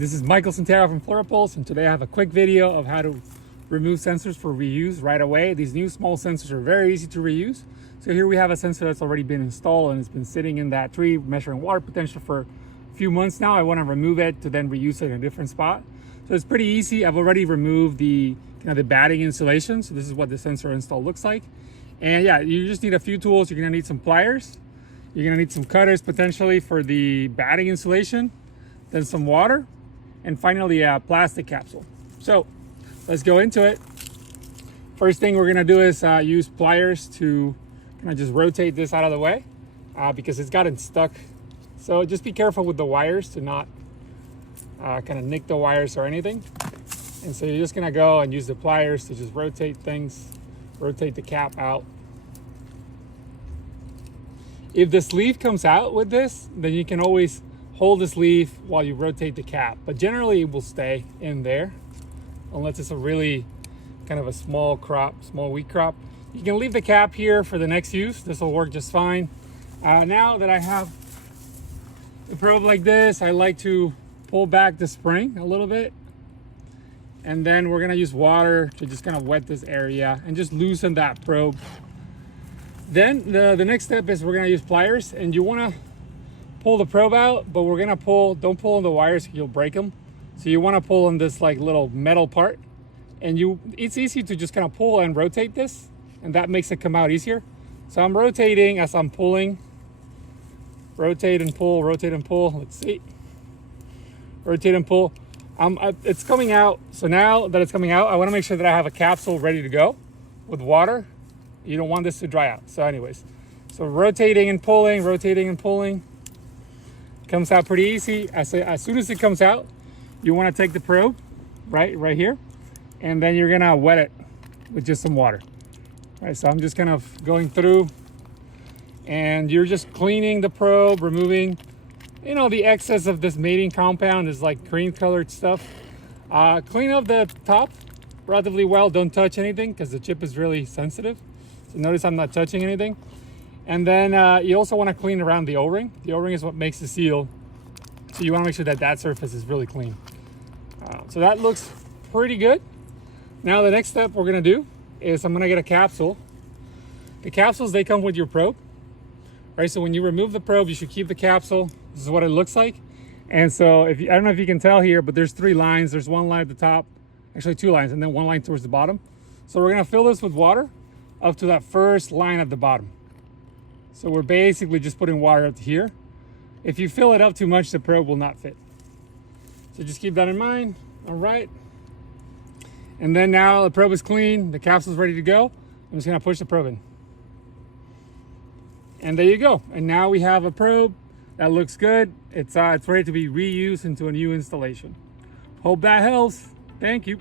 this is Michael Santero from FloraPulse, and today I have a quick video of how to remove sensors for reuse right away. These new small sensors are very easy to reuse. So here we have a sensor that's already been installed and it's been sitting in that tree measuring water potential for a few months now. I want to remove it to then reuse it in a different spot. So it's pretty easy. I've already removed the the batting insulation. So this is what the sensor install looks like. And yeah, you just need a few tools. You're gonna need some pliers. You're gonna need some cutters potentially for the batting insulation, then some water, and finally a plastic capsule. So let's go into it. First thing we're gonna do is use pliers to just rotate this out of the way because it's gotten stuck. So just be careful with the wires to not nick the wires or anything. And so you're just gonna go and use the pliers to just rotate things, rotate the cap out. If the sleeve comes out with this, then you can always hold the sleeve while you rotate the cap, but generally it will stay in there unless it's a really a small wheat crop. You can leave the cap here for the next use. This will work just fine. Now that I have the probe like this, I like to pull back the spring a little bit, and then we're gonna use water to just wet this area and just loosen that probe. Then the next step is we're gonna use pliers, and you wanna pull the probe out, but we're gonna don't pull on the wires, you'll break them. So you wanna pull on this little metal part, and it's easy to just pull and rotate this, and that makes it come out easier. So I'm rotating as I'm pulling. Rotate and pull, rotate and pull. Let's see. Rotate and pull. It's coming out. So now that it's coming out, I wanna make sure that I have a capsule ready to go with water. You don't want this to dry out. So anyways, so rotating and pulling, rotating and pulling. Comes out pretty easy. As soon as it comes out, you want to take the probe right here, and then you're gonna wet it with just some water. Right, so I'm just going through, and you're just cleaning the probe, removing the excess of this mating compound is cream colored stuff. Clean up the top relatively well. Don't touch anything because the chip is really sensitive. So notice I'm not touching anything. And then you also want to clean around the o-ring. The o-ring is what makes the seal. So you want to make sure that that surface is really clean. So that looks pretty good. Now the next step we're going to do is I'm going to get a capsule. The capsules, they come with your probe. Right, so when you remove the probe, you should keep the capsule. This is what it looks like. And so I don't know if you can tell here, but there's 3 lines. There's 1 line at the top, actually 2 lines, and then 1 line towards the bottom. So we're going to fill this with water up to that first line at the bottom. So we're basically just putting water up to here. If you fill it up too much, the probe will not fit. So just keep that in mind. All right. And then now the probe is clean, the capsule is ready to go. I'm just gonna push the probe in. And there you go. And now we have a probe that looks good. It's ready to be reused into a new installation. Hope that helps. Thank you.